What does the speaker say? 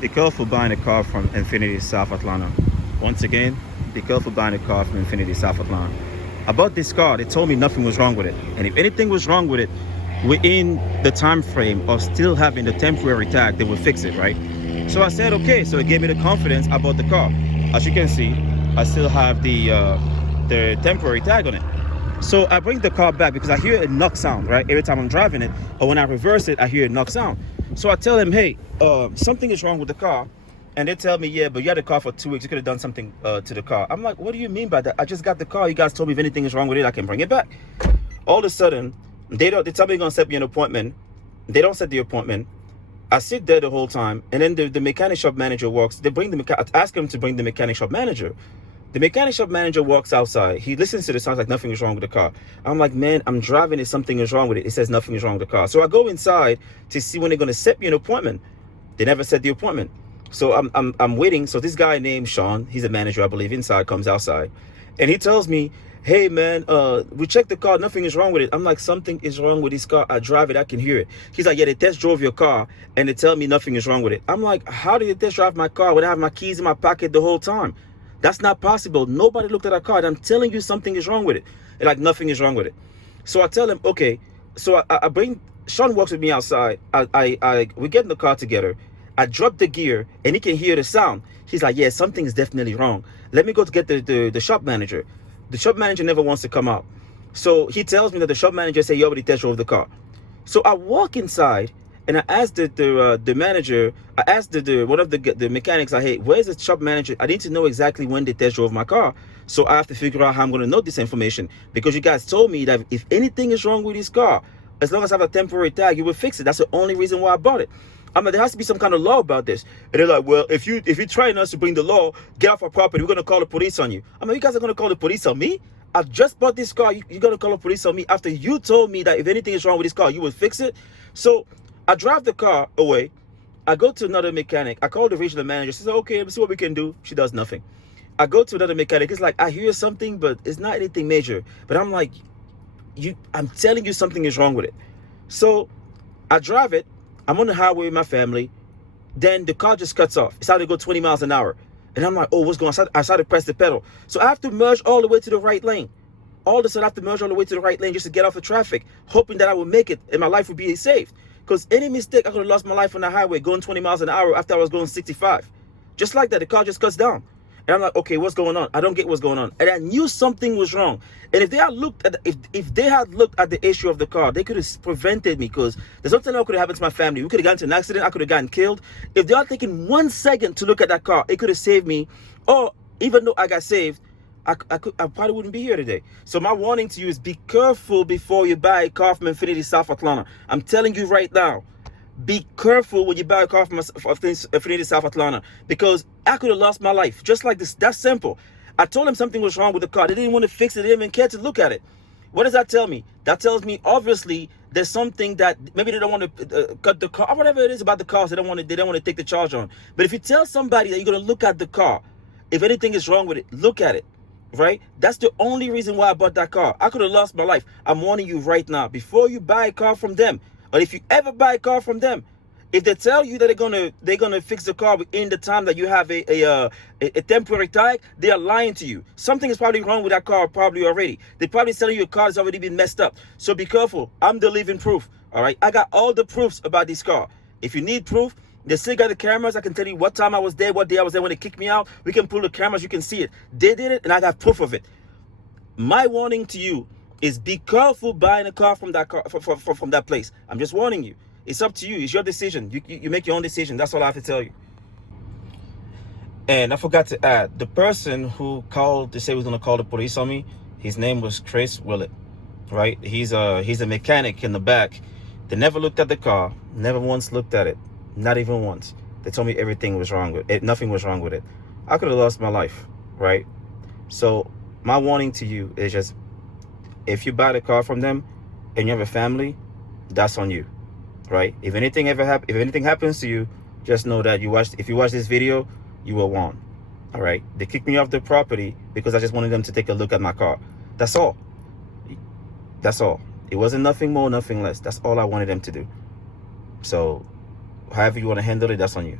Be careful buying a car from Infiniti South Atlanta. Once again, be careful buying a car from Infiniti South Atlanta. I bought this car, they told me nothing was wrong with it. And if anything was wrong with it, within the time frame of still having the temporary tag, they would fix it, right? So I said, okay. So it gave me the confidence. I bought the car. As you can see, I still have the temporary tag on it. So I bring the car back because I hear a knock sound, right? Every time I'm driving it, or when I reverse it, I hear a knock sound. So I tell him, hey, something is wrong with the car. And they tell me, yeah, but you had the car for 2 weeks. You could have done something to the car. I'm like, what do you mean by that? I just got the car. You guys told me if anything is wrong with it, I can bring it back. All of a sudden, they tell me they're going to set me an appointment. They don't set the appointment. I sit there the whole time. And then the mechanic shop manager walks. They bring I ask him to bring the mechanic shop manager. The mechanic shop manager walks outside. He listens to the sounds like nothing is wrong with the car. I'm like, man, I'm driving it. Something is wrong with it. It says nothing is wrong with the car. So I go inside to see when they're going to set me an appointment. They never set the appointment. So I'm waiting. So this guy named Sean, he's a manager, I believe, inside, comes outside. And he tells me, hey, man, we checked the car. Nothing is wrong with it. I'm like, something is wrong with this car. I drive it. I can hear it. He's like, yeah, they test drove your car and they tell me nothing is wrong with it. I'm like, how did they test drive my car when I have my keys in my pocket the whole time? That's not possible. Nobody looked at our car. And I'm telling you something is wrong with it. And like, nothing is wrong with it. So I tell him, okay. So I bring, Sean walks with me outside. We get in the car together. I drop the gear and he can hear the sound. He's like, yeah, something is definitely wrong. Let me go to get the shop manager. The shop manager never wants to come out. So he tells me that the shop manager said, you already test drove the car. So I walk inside and I asked the manager, I asked one of the mechanics, hey, where's the shop manager? I need to know exactly when they test drove my car. So I have to figure out how I'm going to know this information. Because you guys told me that if anything is wrong with this car, as long as I have a temporary tag, you will fix it. That's the only reason why I bought it. I'm like, there has to be some kind of law about this. And they're like, well, if you're trying us to bring the law, get off our property, we're going to call the police on you. I'm like, you guys are going to call the police on me? I just bought this car. You're going to call the police on me after you told me that if anything is wrong with this car, you would fix it? So I drive the car away. I go to another mechanic. I call the regional manager. She says, okay, let's see what we can do. She does nothing. I go to another mechanic. It's like, I hear something, but it's not anything major. But I'm like, I'm telling you something is wrong with it. So I drive it. I'm on the highway with my family. Then the car just cuts off. It started to go 20 miles an hour. And I'm like, oh, what's going on? I started to press the pedal. So I have to merge all the way to the right lane. All of a sudden, I have to merge all the way to the right lane just to get off the traffic, hoping that I will make it and my life will be saved. Because any mistake, I could have lost my life on the highway going 20 miles an hour after I was going 65. Just like that, the car just cuts down. And I'm like, okay, what's going on? I don't get what's going on. And I knew something was wrong. And if they had looked at if they had looked at the issue of the car, they could have prevented me, because there's something that could have happened to my family. We could have gotten into an accident. I could have gotten killed. If they had taken 1 second to look at that car, it could have saved me. Or even though I got saved, I probably wouldn't be here today. So my warning to you is, be careful before you buy a car from Infiniti South Atlanta. I'm telling you right now. Be careful when you buy a car from Infiniti South Atlanta, because I could have lost my life just like this. That's simple. I told them something was wrong with the car. They didn't want to fix it. They didn't even care to look at it. What does that tell me? That tells me obviously there's something that maybe they don't want to cut the car, or whatever it is about the cars. They don't want to take the charge on. But if you tell somebody that you're going to look at the car, if anything is wrong with it, look at it. Right? That's the only reason why I bought that car. I could have lost my life. I'm warning you right now, before you buy a car from them, or if you ever buy a car from them, if they tell you that they're gonna fix the car within the time that you have a temporary tag, they are lying to you. Something is probably wrong with that car probably already. They're probably telling you your car has already been messed up. So be careful. I'm the living proof. All right, I got all the proofs about this car. If you need proof, they still got the cameras. I can tell you what time I was there, what day I was there when they kicked me out. We can pull the cameras. You can see it. They did it, and I got proof of it. My warning to you is, be careful buying a car from that from that place. I'm just warning you. It's up to you. It's your decision. You make your own decision. That's all I have to tell you. And I forgot to add, the person who called to say he was going to call the police on me, his name was Chris Willett, right? He's a mechanic in the back. They never looked at the car. Never once looked at it. Not even once. They told me everything was wrong with it. Nothing was wrong with it. I could have lost my life, right? So my warning to you is just, if you buy the car from them and you have a family, that's on you, right? If anything happens to you, just know that if you watch this video, you will warn. All right? They kicked me off the property because I just wanted them to take a look at my car. That's all. That's all. It wasn't nothing more, nothing less. That's all I wanted them to do. So however you want to handle it, that's on you.